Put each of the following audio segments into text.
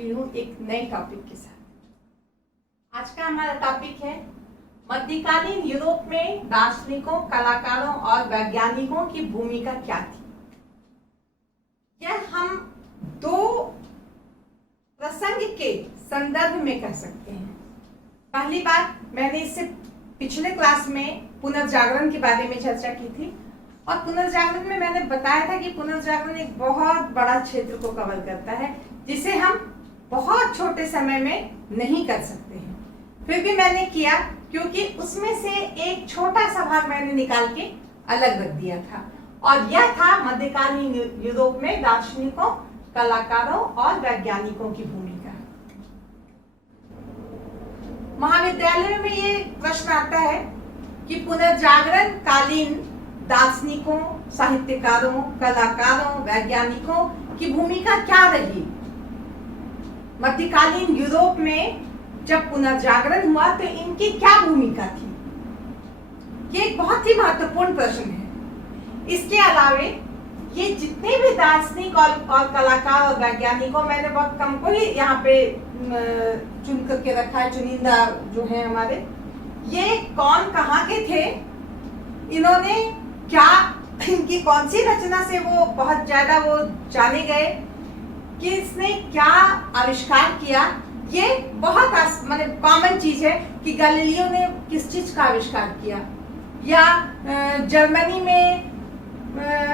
हाजिर हूँ एक नए टॉपिक के साथ। आज का हमारा टॉपिक है मध्यकालीन यूरोप में दार्शनिकों, कलाकारों और वैज्ञानिकों की भूमिका क्या थी। यह हम दो प्रसंग के संदर्भ में कह सकते हैं। पहली बात, मैंने इससे पिछले क्लास में पुनर्जागरण के बारे में चर्चा की थी और पुनर्जागरण में मैंने बताया था कि पुनर्जागरण एक बहुत बड़ा क्षेत्र को कवर करता है जिसे हम बहुत छोटे समय में नहीं कर सकते हैं। फिर भी मैंने किया क्योंकि उसमें से एक छोटा सा भाग मैंने निकाल के अलग रख दिया था और यह था मध्यकालीन यूरोप में दार्शनिकों, कलाकारों और वैज्ञानिकों की भूमिका। महाविद्यालय में ये प्रश्न आता है कि पुनर्जागरण कालीन दार्शनिकों, साहित्यकारों, कलाकारों, वैज्ञानिकों की भूमिका क्या रही। मध्यकालीन यूरोप में जब पुनर्जागरण हुआ तो इनकी क्या भूमिका थी, ये एक बहुत ही महत्वपूर्ण प्रश्न है। इसके अलावे ये जितने भी दार्शनिक और कलाकार और वैज्ञानिकों, मैंने बहुत कम को ही यहाँ पे चुन करके रखा है, चुनिंदा जो है हमारे, ये कौन कहाँ के थे, इन्होंने क्या, इनकी कौन सी रचना से वो बहुत ज्यादा वो जाने गए, कि इसने क्या आविष्कार किया। ये बहुत मतलब कॉमन चीज है कि गैलीलियो ने किस चीज का आविष्कार किया, या जर्मनी में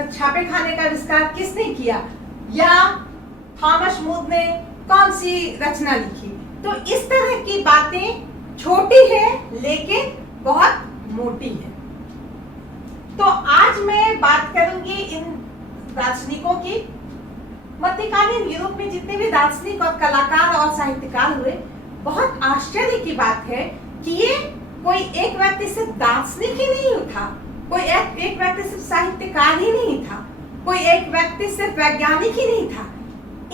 छापे खाने का आविष्कार किसने किया, या थॉमस मूर ने कौन सी रचना लिखी। तो इस तरह की बातें छोटी है लेकिन बहुत मोटी है। तो आज मैं बात करूंगी इन दार्शनिकों की। मध्यकालीन यूरोप में जितने भी दार्शनिक और कलाकार और साहित्यकार हुए, बहुत आश्चर्य की बात है कि ये कोई एक व्यक्ति सिर्फ दार्शनिक ही नहीं था, कोई एक व्यक्ति सिर्फ साहित्यकार ही नहीं था, कोई एक व्यक्ति सिर्फ वैज्ञानिक ही नहीं था।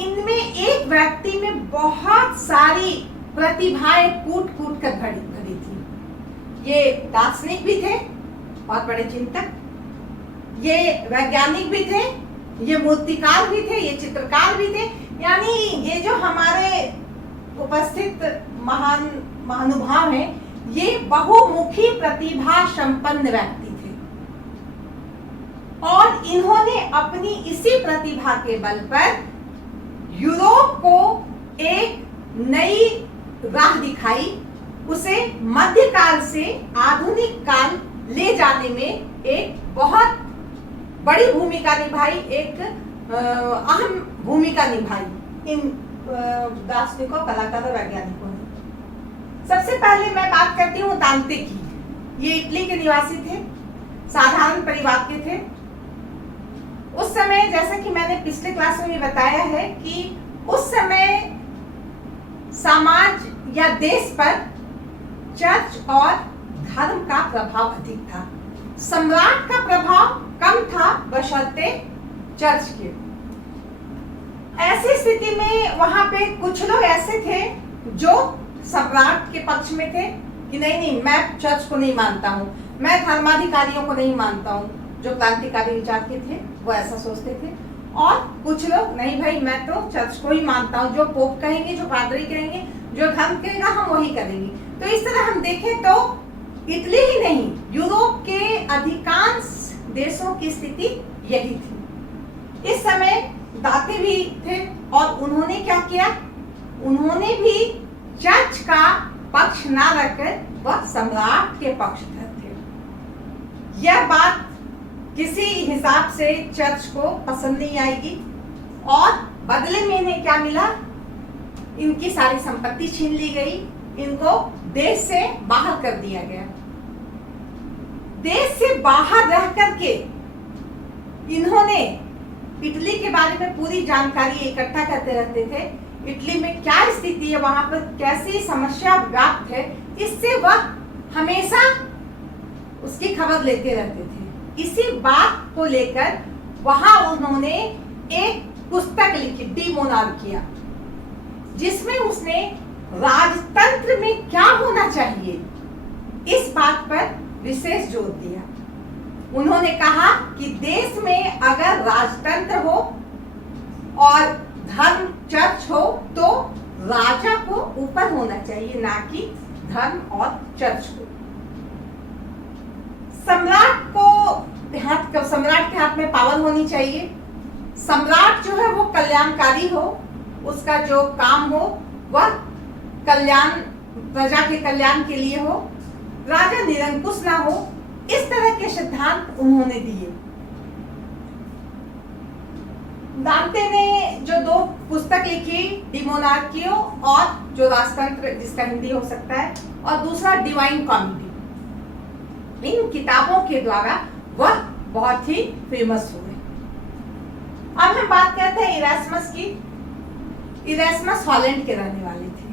इनमें एक व्यक्ति में बहुत सारी प्रतिभाएं कूट कूट कर भरी थी। ये दार्शनिक भी थे, बहुत बड़े चिंतक, ये वैज्ञानिक भी थे, ये मूर्तिकार भी थे, ये चित्रकार भी थे। यानी ये जो हमारे उपस्थित महान महानुभाव हैं, ये बहुमुखी प्रतिभा संपन्न व्यक्ति थे और इन्होंने अपनी इसी प्रतिभा के बल पर यूरोप को एक नई राह दिखाई, उसे मध्यकाल से आधुनिक काल ले जाने में एक बहुत बड़ी भूमिका निभाई, एक अहम भूमिका निभाई इन दार्शनिकों, कलाकारों, वैज्ञानिकों ने। सबसे पहले मैं बात करती हूँ दांते की। ये इटली के निवासी थे, साधारण परिवार के थे। उस समय, जैसा कि मैंने पिछले क्लास में भी बताया है, कि उस समय समाज या देश पर चर्च और धर्म का प्रभाव अधिक था। सम्राट का प्रभाव कम था बशर्ते चर्च के। ऐसी स्थिति में वहां पे कुछ लोग ऐसे थे जो सम्राट के पक्ष में थे कि नहीं, मैं चर्च को नहीं मानता हूँ, मैं धर्माधिकारियों को नहीं मानता हूँ। जो क्रांतिकारी विचार के थे वो ऐसा सोचते थे। और कुछ लोग नहीं भाई, मैं तो चर्च को ही मानता हूँ, जो पोप कहेंगे, जो पादरी कहेंगे, जो धर्म कहेगा, हम वही करेंगे। तो इस तरह हम देखें तो इटली ही नहीं, यूरोप के अधिकांश देशों की स्थिति यही थी। इस समय दाते भी थे और उन्होंने क्या किया, उन्होंने भी चर्च का पक्ष ना रखकर वह सम्राट के पक्षधर थे। यह बात किसी हिसाब से चर्च को पसंद नहीं आएगी और बदले में इन्हें क्या मिला, इनकी सारी संपत्ति छीन ली गई, इनको देश से बाहर कर दिया गया। देश से बाहर रह करके इन्होंने इटली के बारे में पूरी जानकारी इकट्ठा करते रहते थे। इटली में क्या स्थिति है, वहां पर कैसी समस्या व्याप्त है, इससे वह हमेशा उसकी खबर लेते रहते थे। इसी बात को लेकर वहां उन्होंने एक पुस्तक लिखी, डी मोनार्किया, जिसमें उसने राजतंत्र में क्या होना चाहिए इस बात पर विशेष जोर दिया। उन्होंने कहा कि देश में अगर राजतंत्र हो और धर्म चर्च हो तो राजा को ऊपर होना चाहिए, ना कि धर्म और चर्च को। सम्राट के हाथ में पावर होनी चाहिए। सम्राट जो है वो कल्याणकारी हो, उसका जो काम हो वह कल्याण, प्रजा के कल्याण के लिए हो, राजा निरंकुश ना हो। इस तरह के सिद्धांत उन्होंने दिए। दांते ने जो 2 पुस्तक लिखी, डिमोनार्कियो और जो राजतंत्र, जिसका हिंदी हो सकता है, और दूसरा डिवाइन कॉमेडी, इन किताबों के द्वारा वह बहुत ही फेमस हुए। अब हम बात करते हैं इरास्मस की। इरास्मस हॉलैंड के रहने वाले थे।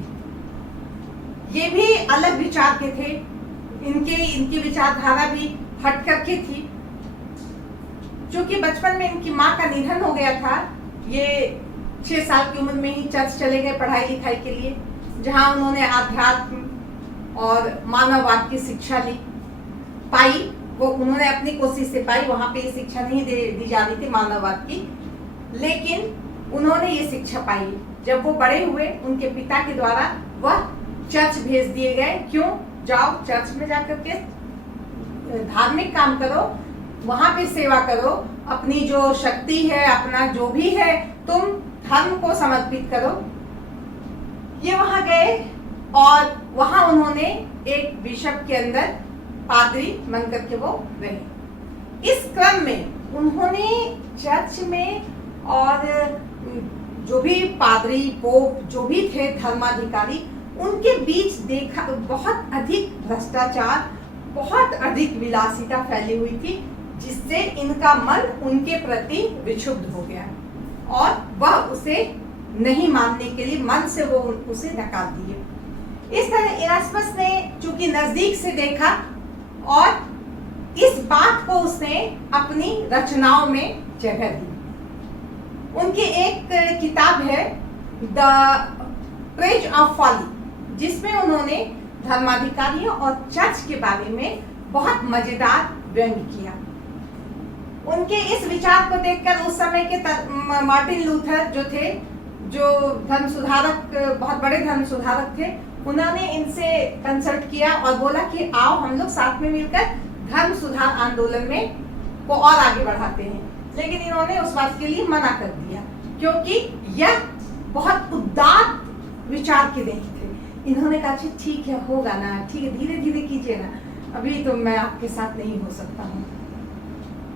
ये भी अलग विचार के थे। इनकी विचारधारा भी हटकर के थी। क्योंकि बचपन में इनकी माँ का निधन हो गया था, ये 6 साल की उम्र में ही चर्च चले गए पढ़ाई लिखाई के लिए, जहाँ उन्होंने आध्यात्म और मानववाद की शिक्षा पाई। वो उन्होंने अपनी कोशिश से पाई, वहाँ पे ये शिक्षा नहीं दी जा रही थी मानववाद की, लेकिन उन्होंने ये शिक्षा पाई। जब वो बड़े हुए, उनके पिता के द्वारा वह चर्च भेज दिए गए। क्यों? जाओ चर्च में जाकर के धार्मिक काम करो, वहां पे सेवा करो, अपनी जो शक्ति है, अपना जो भी है, तुम धर्म को समर्पित करो। ये वहां गए और वहां उन्होंने एक बिशप के अंदर पादरी बनकर के वो रहे। इस क्रम में उन्होंने चर्च में और जो भी पादरी, पोप जो भी थे धर्माधिकारी, उनके बीच देखा बहुत अधिक भ्रष्टाचार, बहुत अधिक विलासिता फैली हुई थी, जिससे इनका मन उनके प्रति विक्षुब्ध हो गया और वह उसे नहीं मानने के लिए मन से वो उसे नकार दिए। इस तरह इरास्मस ने चूंकि नजदीक से देखा और इस बात को उसने अपनी रचनाओं में जगह दी। उनकी एक किताब है द प्रेज ऑफ फॉली, जिसमें उन्होंने धर्माधिकारियों और चर्च के बारे में बहुत मजेदार व्यंग किया। उनके इस विचार को देखकर उस समय के मार्टिन लूथर जो थे, जो धर्म सुधारक, बहुत बड़े धर्म सुधारक थे, उन्होंने इनसे कंसल्ट किया और बोला कि आओ हम लोग साथ में मिलकर धर्म सुधार आंदोलन में को और आगे बढ़ाते हैं। लेकिन इन्होंने उस बात के लिए मना कर दिया, क्योंकि यह बहुत उदार विचार के नहीं थे। इन्होंने कहा ठीक है, होगा ना, ठीक है, धीरे धीरे कीजिए ना, अभी तो मैं आपके साथ नहीं हो सकता हूँ।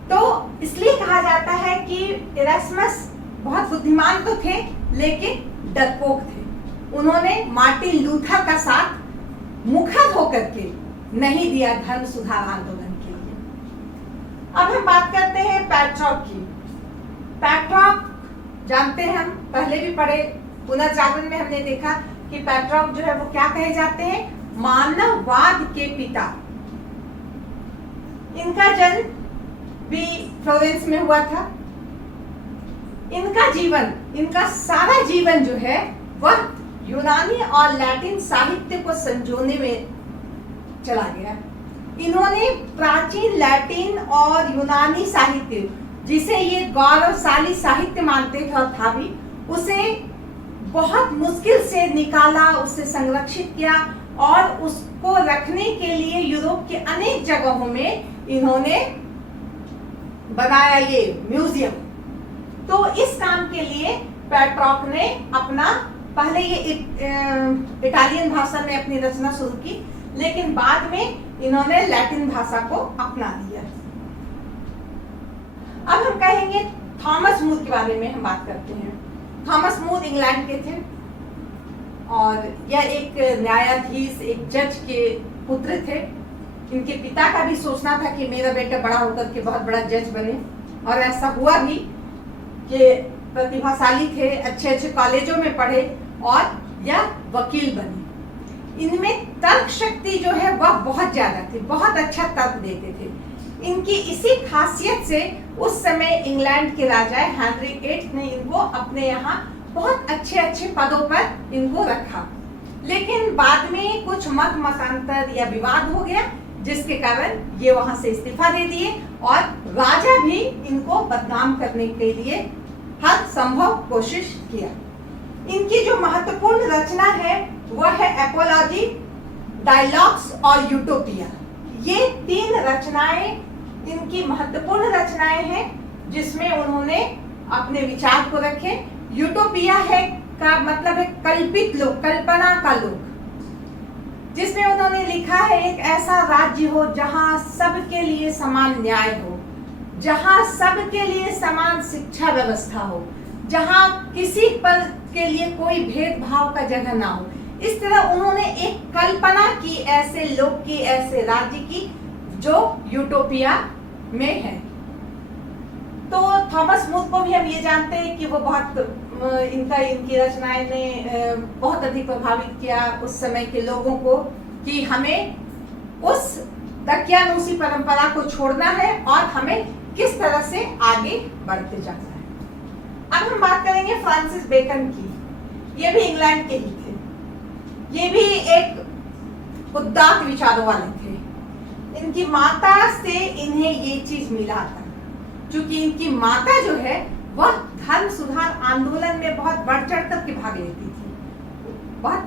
तो इसलिए कहा जाता है कि इरास्मस बहुत बुद्धिमान तो थे, लेकिन डरपोक थे। उन्होंने मार्टिन लूथर का साथ मुखर होकर के नहीं दिया धर्म सुधार आंदोलन के लिए। अब हम बात करते हैं पैट्रॉक की। पैट्रॉक जानते हैं, हम पहले भी पढ़े, पुनर्जागरण में हमने देखा कि पैट्रॉक जो है वो क्या कहे जाते हैं? मानववाद के पिता। इनका जन्म भी फ्लोरेंस में हुआ था। इनका जीवन, इनका सारा जीवन जो है वह यूनानी और लैटिन साहित्य को संजोने में चला गया। इन्होंने प्राचीन लैटिन और यूनानी साहित्य, जिसे ये गौरवशाली साहित्य मानते थे और था भी, उसे बहुत मुश्किल से निकाला, उसे संरक्षित किया और उसको रखने के लिए यूरोप के अनेक जगहों में इन्होंने बनाया ये म्यूजियम। तो इस काम के लिए पैट्रॉक ने अपना, पहले ये इटालियन भाषा में अपनी रचना शुरू की, लेकिन बाद में इन्होंने लैटिन भाषा को अपना लिया। अब हम कहेंगे थॉमस मूर के बारे में हम बात करते हैं। थॉमस मूर इंग्लैंड के थे और यह एक न्यायाधीश, एक जज के पुत्र थे। इनके पिता का भी सोचना था कि मेरा बेटा बड़ा होकर के बहुत बड़ा जज बने, और ऐसा हुआ भी कि प्रतिभाशाली थे, अच्छे अच्छे कॉलेजों में पढ़े और यह वकील बने। इनमें तर्क शक्ति जो है वह बहुत ज्यादा थी, बहुत अच्छा तर्क देते थे। इनकी इसी खासियत से उस समय इंग्लैंड के राजा हेनरी VIII ने इनको अपने यहाँ बहुत अच्छे अच्छे पदों पर इनको रखा। लेकिन बाद में कुछ मतांतर या विवाद हो गया, जिसके कारण ये वहां से इस्तीफा दे दिए और राजा भी इनको बदनाम करने के लिए हर संभव कोशिश किया। इनकी जो महत्वपूर्ण रचना है वह है एपोलॉजी, डायलॉग्स और यूटोपिया। ये 3 रचनाएं इनकी महत्वपूर्ण रचनाएं हैं जिसमें उन्होंने अपने विचार को रखे। यूटोपिया है का मतलब है कल्पित लोक, कल्पना का लोक, जिसमें उन्होंने लिखा है एक ऐसा राज्य हो जहां सबके लिए समान न्याय हो, जहां सबके लिए समान शिक्षा व्यवस्था हो, जहां किसी पर के लिए कोई भेदभाव का जगह ना हो। इस तरह उन्होंने एक कल्पना की ऐसे लोक की, ऐसे राज्य की जो यूटोपिया में है। तो थॉमस मूर को भी हम ये जानते हैं कि वो बहुत इनकी रचनाएं ने बहुत अधिक प्रभावित किया उस समय के लोगों को कि हमें उस दकियानूसी परंपरा को छोड़ना है और हमें किस तरह से आगे बढ़ते जाना है। अब हम बात करेंगे फ्रांसिस बेकन की। ये भी इंग्लैंड के ही थे। ये भी एक उदार विचारों वाले थे। इनकी माता से इन्हें ये चीज मिला था, क्योंकि इनकी माता जो है वह धर्म सुधार आंदोलन में बहुत बढ़ चढ़ कर के भाग लेती थी। बहुत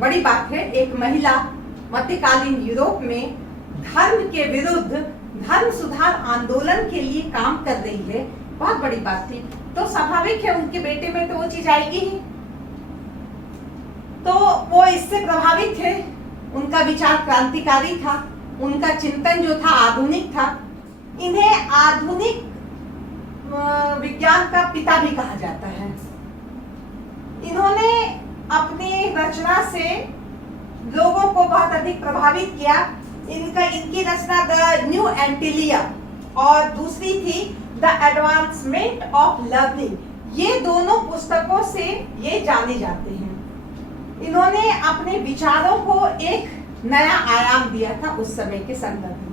बड़ी बात है, एक महिला मध्यकालीन यूरोप में धर्म के विरुद्ध धर्म सुधार आंदोलन के लिए काम कर रही है, बहुत बड़ी बात थी। तो स्वाभाविक है उनके बेटे में तो वो चीज आएगी ही। तो वो इससे प्रभावित थे, उनका विचार क्रांतिकारी था, उनका चिंतन जो था आधुनिक था। इन्हें आधुनिक विज्ञान का पिता भी कहा जाता है। इन्होंने अपनी रचना से लोगों को बहुत अधिक प्रभावित किया। इनकी रचना द न्यू एंटिलिया और दूसरी थी द एडवांसमेंट ऑफ लर्निंग। ये दोनों पुस्तकों से ये जाने जाते हैं। इन्होंने अपने विचारों को एक नया आयाम दिया था उस समय के संदर्भ में।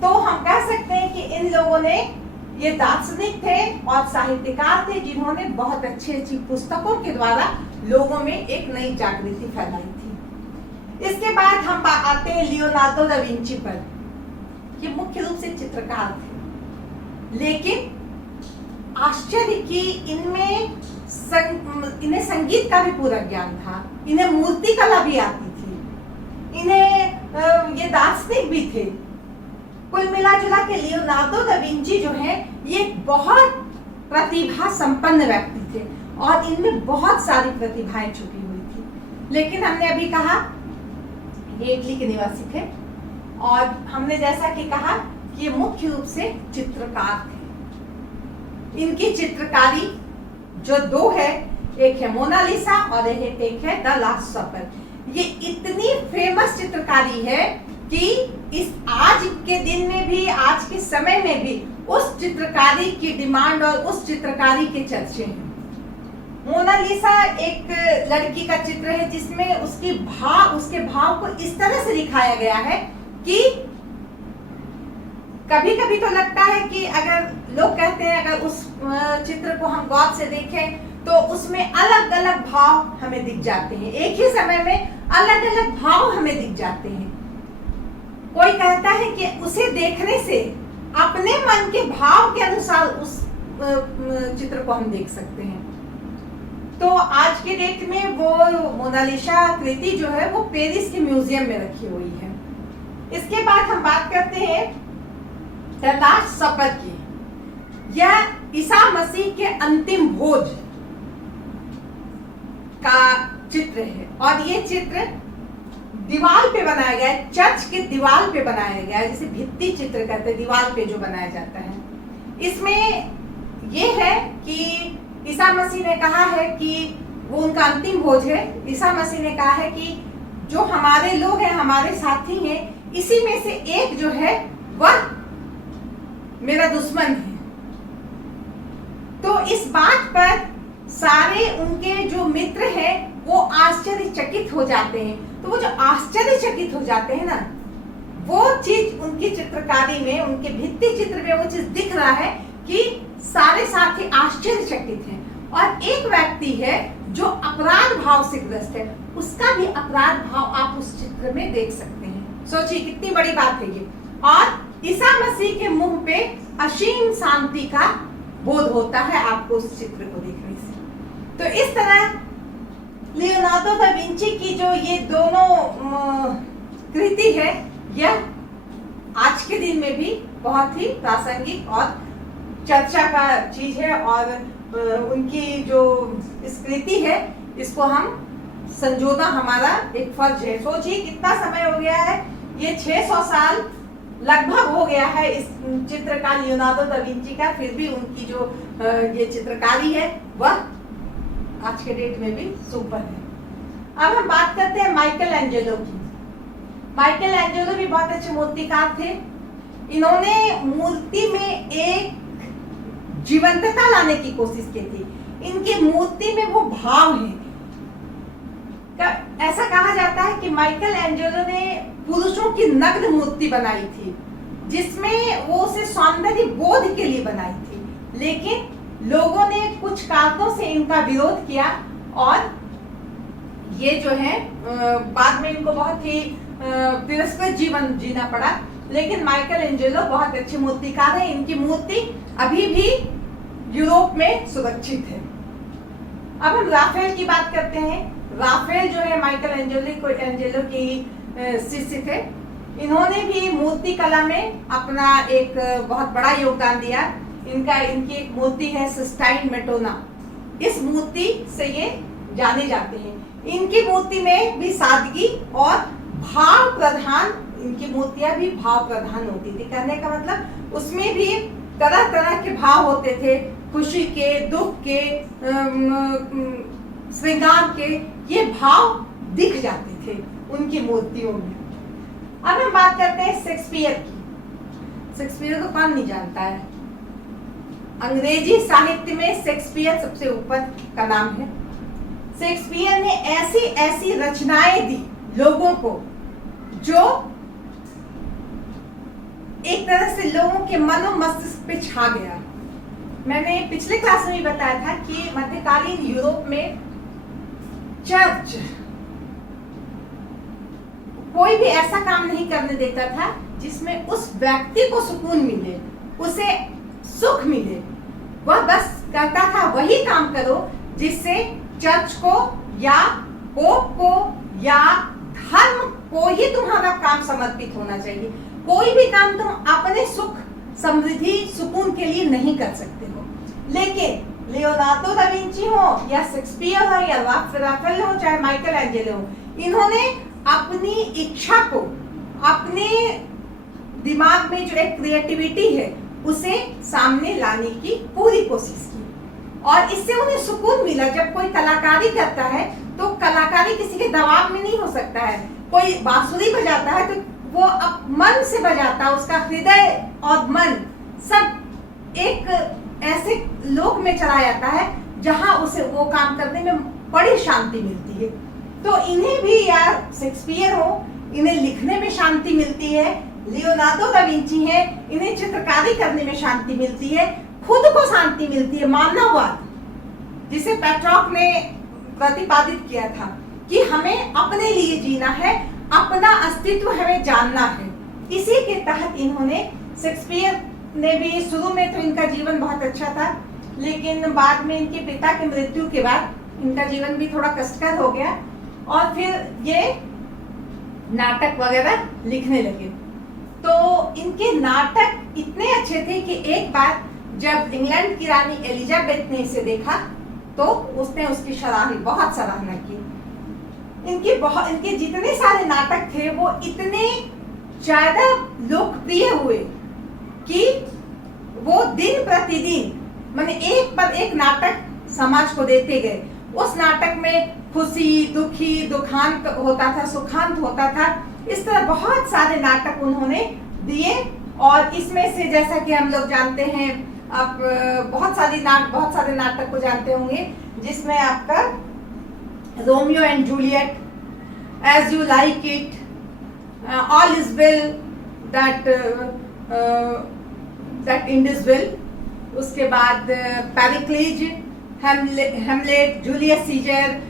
तो हम कह सकते हैं कि इन लोगों ने, ये दार्शनिक थे और साहित्यकार थे जिन्होंने बहुत अच्छी पुस्तकों के द्वारा लोगों में एक नई जागृति फैलाई थी। इसके बाद हम आते हैं लियोनार्डो दा विंची पर। ये मुख्य रूप से चित्रकार थे, लेकिन आश्चर्य कि इन्हें संगीत का भी पूरा ज्ञान था, इन्हें मूर्ति कला भी आती थी, इन्हें ये दार्शनिक भी थे। कुल मिला जुला के लियोनार्डो दा विंची जो है ये बहुत प्रतिभा संपन्न व्यक्ति थे और इनमें बहुत सारी प्रतिभाएं छुपी हुई थी। लेकिन हमने अभी कहा ये इटली के निवासी थे और हमने जैसा कि कहा कि ये मुख्य रूप से चित्रकार थे। इनकी चित्रकारी जो 2 है, एक है मोनालिसा और एक है द लास्ट सपर। ये इतनी फेमस चित्रकारी है कि इस आज के दिन में भी, आज के समय में भी उस चित्रकारी की डिमांड और उस चित्रकारी के चर्चे हैं। मोनालिसा एक लड़की का चित्र है जिसमें उसके भाव को इस तरह से दिखाया गया है कि कभी कभी तो लगता है कि अगर लोग कहते हैं अगर उस चित्र को हम गौर से देखें तो उसमें अलग अलग भाव हमें दिख जाते हैं, एक ही समय में अलग अलग भाव हमें दिख जाते हैं। कोई कहता है कि उसे देखने से अपने मन के भाव के अनुसार उस चित्र को हम देख सकते हैं। तो आज के डेट में वो मोनालिसा कृति जो है वो पेरिस के म्यूजियम में रखी हुई है। इसके बाद हम बात करते हैं द लास्ट सपर की। यह ईसा मसीह के अंतिम भोज का चित्र है और ये चित्र दीवार पे बनाया गया है, चर्च के दीवार पे बनाया गया है, जिसे भित्ति चित्र कहते हैं, दीवार पे जो बनाया जाता है। इसमें ये है कि ईसा मसीह ने कहा है कि वो उनका अंतिम भोज है। ईसा मसीह ने कहा है कि जो हमारे लोग हैं, हमारे साथी हैं, इसी में से एक जो है वह मेरा दुश्मन है। तो इस बात पर सारे उनके जो मित्र हैं वो आश्चर्यचकित हो जाते हैं। तो वो जो आश्चर्यचकित हो जाते हैं ना, वो चीज उनकी चित्रकारी में, उनके भित्ति चित्र में वो चीज दिख रहा है कि सारे साथी आश्चर्यचकित हैं। और एक व्यक्ति है जो अपराध भाव से ग्रस्त है, उसका भी अपराध भाव आप उस चित्र में देख सकते हैं। सोचिए कितनी बड़ी बात है ये। और ईसा मसीह के मुंह पे असीम शांति का बोध होता है आपको उस चित्र को देखने से। तो इस तरह लियोनार्डो दा विंची की जो ये दोनों कृति है, यह आज के दिन में भी बहुत ही प्रासंगिक और चर्चा का चीज है। और उनकी जो इस कृति है, इसको हम संजोना हमारा एक फर्ज है। सोचिए कितना समय हो गया है, ये 600 साल लगभग हो गया है इस चित्र का, लियोनार्डो दा विंची का, फिर भी उनकी जो ये चित्रकारी है वह आज के डेट में भी सुपर है। अब हम बात करते हैं माइकल एंजेलो की। माइकल एंजेलो भी बहुत अच्छे मूर्तिकार थे। इन्होंने मूर्ति में एक जीवंतता लाने की कोशिश की थी। इनकी मूर्ति में वो भाव है। ऐसा कहा जाता है कि माइकल एंजेलो ने पुरुषों की नग्न मूर्ति बनाई थी, जिसमें वो उसे सौंदर्य बोध के लिए बनाई थी, लेकिन लोगों ने कुछ कारणों से इनका विरोध किया और ये जो है बाद में इनको बहुत ही तिरस्कृत जीवन जीना पड़ा। लेकिन माइकल एंजेलो बहुत अच्छे मूर्तिकार हैं। इनकी मूर्ति अभी भी यूरोप में सुरक्षित है। अब हम राफेल की बात करते हैं। राफेल जो है माइकल एंजेलो की शिष्य थे। इन्होंने भी मूर्ति कला में अपना एक बहुत बड़ा योगदान दिया। इनकी एक मूर्ति है सिस्टाइन मेडोना। इस मूर्ति से ये जाने जाते हैं। इनकी मूर्ति में भी सादगी और भाव प्रधान, इनकी मूर्तियां भी भाव प्रधान होती थी। कहने का मतलब उसमें भी तरह तरह के भाव होते थे, खुशी के, दुख के, श्रृंगार के, ये भाव दिख जाते थे उनकी मूर्तियों में। अब हम बात करते हैं शेक्सपियर की। शेक्सपियर को कौन नहीं जानता है। अंग्रेजी साहित्य में शेक्सपियर सबसे ऊपर का नाम है। शेक्सपियर ने ऐसी ऐसी रचनाएं दी लोगों को जो एक तरह से लोगों के मनो मस्तिष्क पे छा गया। मैंने पिछले क्लास में भी बताया था कि मध्यकालीन यूरोप में चर्च कोई भी ऐसा काम नहीं करने देता था जिसमें उस व्यक्ति को सुकून मिले, उसे सुख मिले। वह बस कहता था वही काम करो जिससे चर्च को या पोप को या धर्म को ही तुम्हारा काम समर्पित होना चाहिए। कोई भी काम तुम अपने सुख, समृद्धि, सुकून के लिए नहीं कर सकते हो। लेकिन लियोनार्डो दा विंची हो या शेक्सपियर हो या राफेल हो चाहे माइकल एंजेलो हो, इन्होंने अपनी इच्छा को, अपने दिमाग में जो एक क्रिएटिविटी है उसे सामने लाने की पूरी कोशिश की और इससे उन्हें सुकून मिला। जब कोई कलाकारी करता है तो कलाकारी किसी के दबाव में नहीं हो सकता है। कोई बांसुरी बजाता है तो वो अब मन से बजाता है, उसका हृदय और मन सब एक ऐसे लोक में चला जाता है जहां उसे वो काम करने में बड़ी शांति मिलती है। तो इन्हें भी, या शेक्सपियर हो, इन्हें लिखने में शांति मिलती है। लियोनार्डो दा विंची है, इन्हें चित्रकारी करने में शांति मिलती है, खुद को शांति मिलती है। मानववाद जिसे पेट्रॉक ने प्रतिपादित किया था कि हमें अपने लिए जीना है, अपना अस्तित्व हमें जानना है, इसी के तहत इन्होंने, शेक्सपियर ने भी शुरू में तो इनका जीवन बहुत अच्छा था, लेकिन बाद में इनके पिता की मृत्यु के बाद इनका जीवन भी थोड़ा कष्टकर हो गया और फिर ये नाटक वगैरह लिखने लगे। तो इनके नाटक इतने अच्छे थे कि एक बार जब इंग्लैंड की रानी एलिजाबेथ ने इसे देखा तो उसने उसकी बहुत सराहना की। इनके जितने सारे नाटक थे वो इतने ज्यादा लोकप्रिय हुए कि वो दिन प्रतिदिन माने एक पर एक नाटक समाज को देते गए। उस नाटक में खुशी, दुखी, दुखांत होता था, सुखांत होता था। इस तरह बहुत सारे नाटक उन्होंने दिए और इसमें से जैसा कि हम लोग जानते हैं, आप बहुत सारे नाटक को जानते होंगे, जिसमें आपका Romeo and Juliet, as you like it, all is well that ends well, उसके बाद Pericles, Hamlet, Julius Caesar,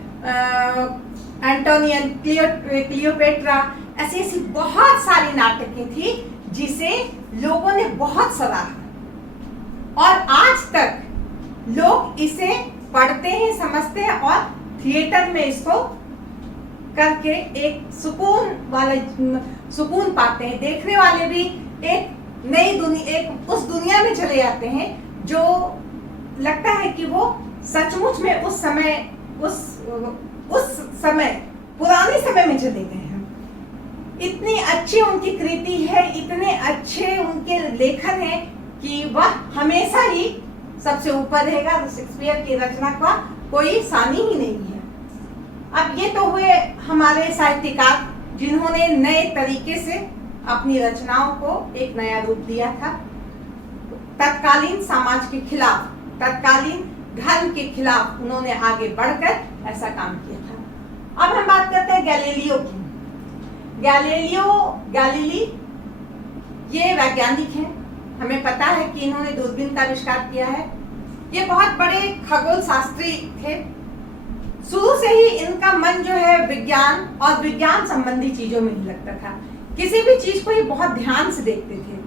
Antony and, Cleopatra, ऐसी ऐसी बहुत सारी नाटकें थी जिसे लोगों ने बहुत सराहा और आज तक लोग इसे पढ़ते हैं, समझते हैं और थिएटर में इसको करके एक सुकून पाते हैं। देखने वाले भी एक नई दुनिया, एक उस दुनिया में चले जाते हैं जो लगता है कि वो सचमुच में उस समय पुराने समय में चले गए हैं। इतनी अच्छी उनकी कृति है, इतने अच्छे उनके लेखन है कि वह हमेशा ही सबसे ऊपर रहेगा। तो शेक्सपियर की रचना का कोई सानी ही नहीं है। अब ये तो हुए हमारे साहित्यकार जिन्होंने नए तरीके से अपनी रचनाओं को एक नया रूप दिया था। तत्कालीन समाज के खिलाफ, तत्कालीन धर्म के खिलाफ उन्होंने आगे बढ़कर ऐसा काम किया था। अब हम बात करते हैं गैलीलियो की। गैलीली ये वैज्ञानिक हैं। हमें पता है कि इन्होंने दूरबीन का आविष्कार किया है। ये बहुत बड़े खगोल शास्त्री थे। शुरू से ही इनका मन जो है विज्ञान और विज्ञान संबंधी चीजों में ही लगता था। किसी भी चीज को ये बहुत ध्यान से देखते थे।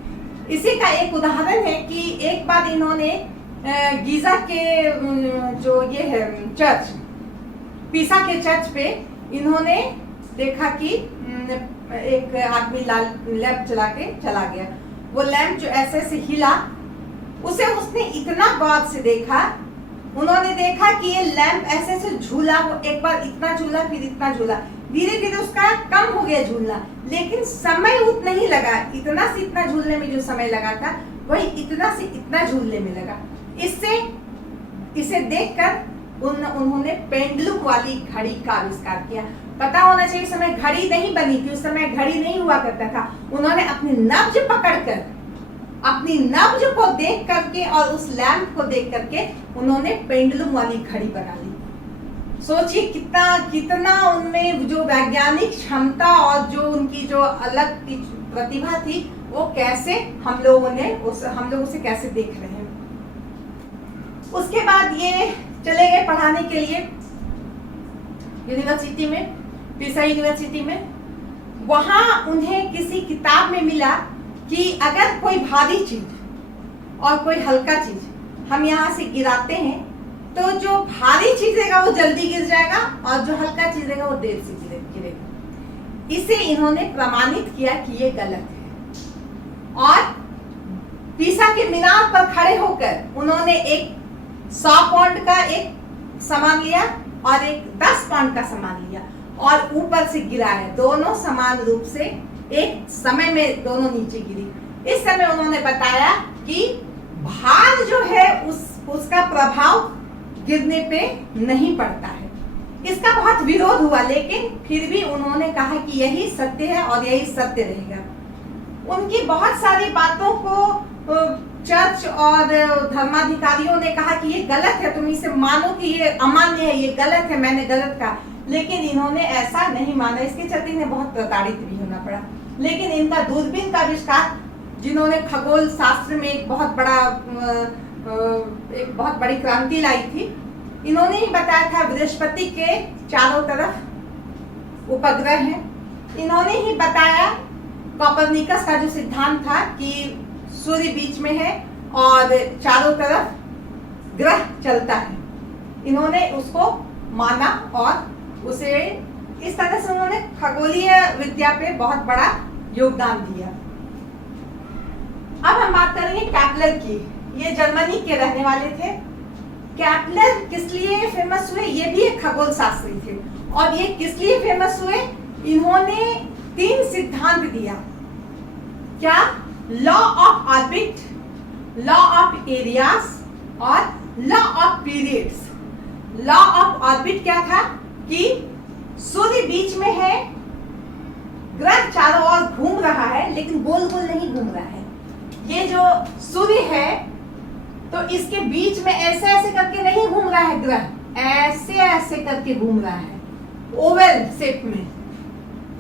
इसी का एक उदाहरण है कि एक बार इन्होंने गीजा के जो ये है चर्च, पीसा के चर्च पे इन्होंने देखा कि एक आदमी लाल लैंप चला के चला गया। वो लैंप जो ऐसे से हिला, उसे उसने इतना गौर से देखा। उन्होंने देखा कि ये लैंप ऐसे से झूला, वो एक बार इतना झूला फिर इतना झूला, धीरे धीरे उसका कम हो गया झूलना, लेकिन समय उतना ही लगा। इतना से इतना झूलने में जो समय लगा था वही इतना से इतना झूलने में लगा। इसे देखकर उन्होंने पेंडुलम वाली घड़ी का आविष्कार किया। पता होना चाहिए उस समय घड़ी नहीं बनी थी, उस समय घड़ी नहीं हुआ करता था। उन्होंने अपनी नब्ज पकड़कर, अपनी नब्ज को देख करके और उस लैंप को देख करके उन्होंने पेंडुलम वाली घड़ी बना ली। सोचिए कितना उनमें जो वैज्ञानिक क्षमता और जो उनकी जो अलग की प्रतिभा थी, वो कैसे हम लोग उसे कैसे देख रहे हैं। उसके बाद ये चले गए पढ़ाने के लिए यूनिवर्सिटी में, पीसा यूनिवर्सिटी में। वहां उन्हें किसी किताब में मिला कि अगर कोई भारी चीज और कोई हल्का चीज हम यहाँ से गिराते हैं तो जो भारी चीज रहेगा वो जल्दी गिर जाएगा और जो हल्का चीज रहेगा वो देर से गिरेगा। इसे इन्होंने प्रमाणित किया कि ये गलत है। और पीसा के मीनार पर खड़े होकर उन्होंने एक 100 पाउंड का एक सामान लिया और एक 10 पाउंड का सामान लिया और ऊपर से गिराया। दोनों समान रूप से एक समय में दोनों नीचे गिरी। इस समय उन्होंने बताया कि भार जो है उसका प्रभाव गिरने पे नहीं पड़ता है। इसका बहुत विरोध हुआ, लेकिन फिर भी उन्होंने कहा कि यही सत्य है और यही सत्य रहेगा। उनकी बहुत सारी बातों को चर्च और धर्माधिकारियों ने कहा कि ये गलत है, तुम इसे मानो कि ये अमान्य है, ये गलत है, मैंने गलत कहा। लेकिन इन्होंने ऐसा नहीं माना। इसके चलते इन्हें बहुत प्रताड़ित भी होना पड़ा। लेकिन इनका दूरबीन का आविष्कार, जिन्होंने खगोल शास्त्र में एक बहुत बड़ी क्रांति लाई थी, इन्होंने ही बताया था बृहस्पति के चारों तरफ उपग्रह हैं। इन्होंने ही बताया कोपरनिकस का जो सिद्धांत था कि सूर्य बीच में है और चारों तरफ ग्रह चलता है। इन्होंने उसको माना और उसे इस तरह से उन्होंने खगोलीय विद्या पे बहुत बड़ा योगदान दिया। अब हम बात करेंगे कैपलर की। ये जर्मनी के रहने वाले थे। कैपलर किस लिए फेमस हुए? ये भी एक खगोल शास्त्री थे। और ये किस लिए फेमस हुए? इन्होंने 3 सिद्धांत दिया। क्या? Law of orbit, law of areas और law of periods. Law of orbit क्या था कि सूर्य बीच में है, ग्रह चारों ओर घूम रहा है लेकिन गोल गोल नहीं घूम रहा है। ये जो सूर्य है तो इसके बीच में ऐसे ऐसे करके नहीं घूम रहा है, ग्रह ऐसे ऐसे करके घूम रहा है ओवल शेप में।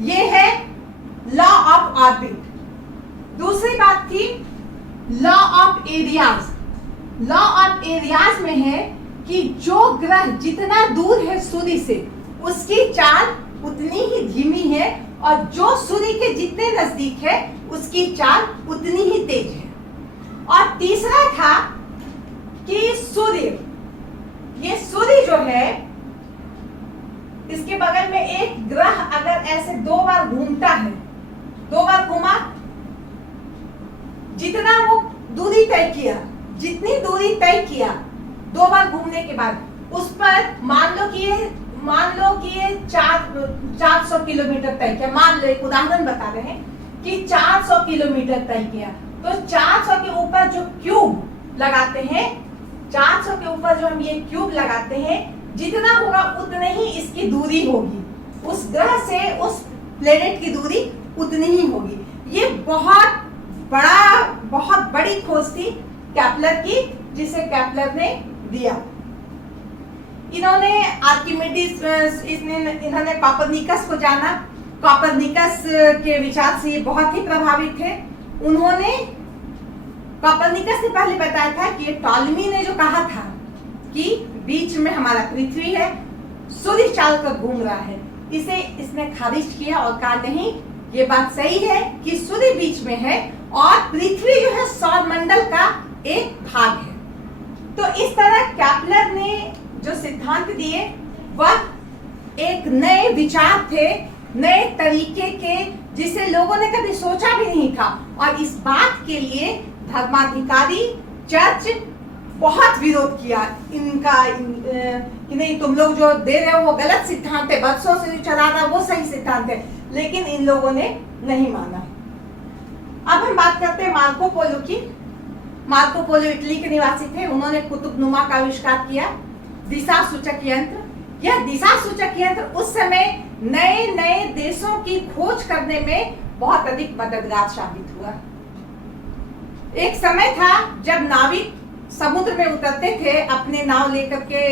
ये है लॉ ऑफ ऑर्बिट। दूसरी बात थी law of areas. Law of areas में है कि जो ग्रह जितना दूर है सूर्य से उसकी चाल उतनी ही धीमी है और जो सूर्य के जितने नजदीक है उसकी चाल उतनी ही तेज है। और तीसरा था कि सूर्य जो है ऐसे 2 बार घूमता है, 2 बार घूमा, जितना वो दूरी तय किया, जितनी दूरी तय किया 2 बार घूमने के बाद, उस पर मान लो कि ये 400 किलोमीटर तय किया, मान लो एक उदाहरण बता रहे हैं कि 400 किलोमीटर तय किया, तो 400 के ऊपर जो क्यूब लगाते हैं, 400 के ऊपर जो हम ये क्यूब लगाते हैं, जितना होगा उतने ही इसकी दूरी होगी, उस ग्रह से उस प्लेनेट की दूरी उतनी ही होगी। ये बहुत बड़ी खोज थी केपलर की, जिसे केपलर ने दिया। इन्होंने आर्किमिडीज, इन्होंने कोपरनिकस को जाना, कोपरनिकस के विचार से ये बहुत ही प्रभावित थे। उन्होंने, कोपरनिकस ने पहले बताया था कि टॉलेमी ने जो कहा था कि बीच में हमारा पृथ्वी है, सूर्य चारों तरफ घूम रहा है, इसने खारिज किया और कहा नहीं, ये बात सही है कि सूर्य बीच में है और पृथ्वी जो है सौरमंडल का एक भाग है। तो इस तरह केपलर ने जो सिद्धांत दिए वह एक नए विचार थे, नए तरीके के, जिसे लोगों ने कभी सोचा भी नहीं था। और इस बात के लिए धर्माधिकारी चर्च बहुत विरोध किया इनका, कि नहीं, तुम लोग जो दे रहे हो वो गलत सिद्धांत है, बरसों से जो चला रहा वो सही सिद्धांत है, लेकिन इन लोगों ने नहीं माना। अब हम बात करते हैं मार्को पोलो की। मार्को पोलो इटली के निवासी थे। उन्होंने कुतुबनुमा का आविष्कार किया, दिशा सूचक यंत्र। यह दिशा सूचक यंत्र उस समय नए नए देशों की खोज करने में बहुत अधिक मददगार साबित हुआ। एक समय था जब नाविक समुद्र में उतरते थे अपने नाव लेकर के,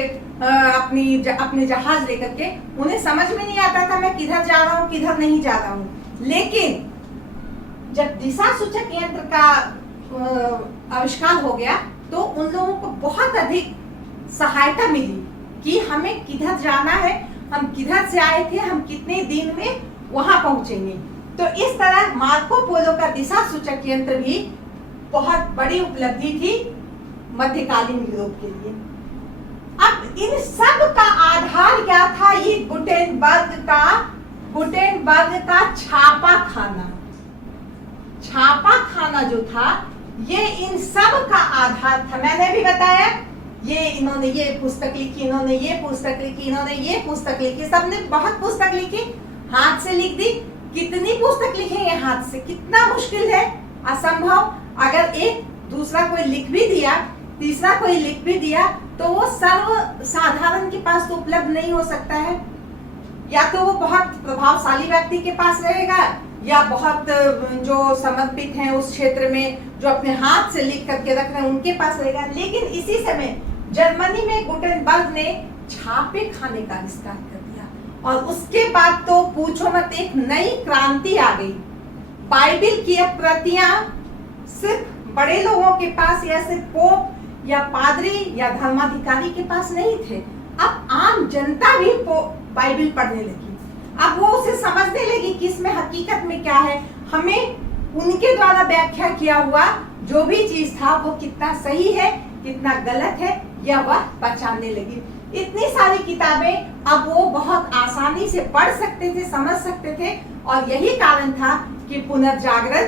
अपने जहाज लेकर के, उन्हें समझ में नहीं आता था मैं किधर जा रहा हूँ, किधर नहीं जा रहा हूँ। लेकिन जब दिशा सूचक यंत्र का आविष्कार हो गया तो उन लोगों को बहुत अधिक सहायता मिली कि हमें किधर जाना है, हम किधर से आए थे, हम कितने दिन में वहां पहुंचेंगे। तो इस तरह मार्को पोलो का दिशा सूचक यंत्र भी बहुत बड़ी उपलब्धि थी मध्यकालीन यूरोप के लिए। अब इन सब का आधार क्या था? ये गुटेनबर्ग का छापा खाना जो था, ये इन सब का आधार था। मैंने भी बताया, इन्होंने ये पुस्तक लिखी, इन्होंने ये पुस्तक लिखी, इन्होंने ये पुस्तक लिखी, सबने बहुत पुस्तक लिखी, हाथ से लिख दी। कितनी पुस्तक लिखेंगे हाथ से? कितना मुश्किल है, असंभव। अगर एक दूसरा कोई लिख भी दिया, तीसरा कोई लिख भी दिया, तो वो सर्व साधारण के पास तो उपलब्ध नहीं हो सकता है। या तो वो बहुत प्रभावशाली व्यक्ति के पास रहेगा, या बहुत जो समर्पित हैं उस क्षेत्र में, जो अपने हाथ से लिख करके रख रहे हैं, उनके पास रहेगा। लेकिन इसी समय जर्मनी में गुटेनबर्ग ने छापे खाने का आविष्कार कर दिया, और उसके बाद तो पूछो मत, एक नई क्रांति आ गई। बाइबिल की प्रतियां सिर्फ बड़े लोगों के पास, या सिर्फ पोप या पादरी या धर्माधिकारी के पास नहीं थे। अब आम जनता भी बाइबिल पढ़ने लगी। अब वो उसे समझने लगी कि इसमें हकीकत में क्या है। हमें उनके द्वारा व्याख्या किया हुआ जो भी चीज था वो कितना सही है, कितना गलत है, यह वह पहचानने लगी। इतनी सारी किताबें अब वो बहुत आसानी से पढ़ सकते थे, समझ सकते थे, और यही कारण था कि पुनर्जागरण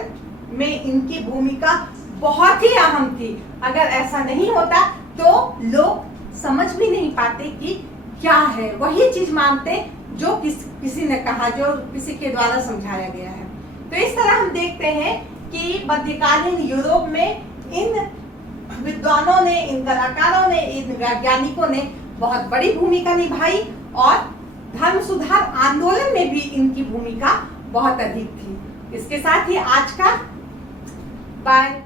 में इनकी भूमिका बहुत ही अहम थी। अगर ऐसा नहीं होता तो लोग समझ भी नहीं पाते कि क्या है, वही चीज मानते जो किसी ने कहा, जो किसी के द्वारा समझाया गया है। तो इस तरह हम देखते हैं कि मध्यकालीन यूरोप में इन विद्वानों ने, इन कलाकारों ने, इन वैज्ञानिकों ने बहुत बड़ी भूमिका निभाई, और धर्म सुधार आंदोलन में भी इनकी भूमिका बहुत अधिक थी। इसके साथ ही आज का बाय।